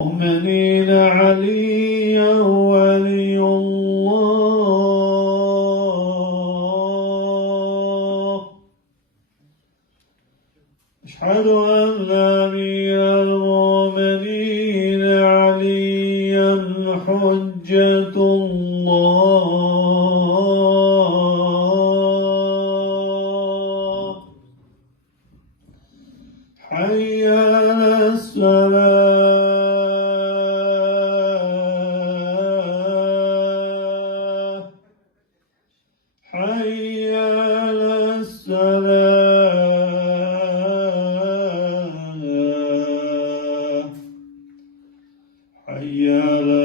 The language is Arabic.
المؤمنين عليا ولي الله. أشهد أن أمير المؤمنين عليا حجة الله. حي على الصلاة. حي على الصلاة. حي على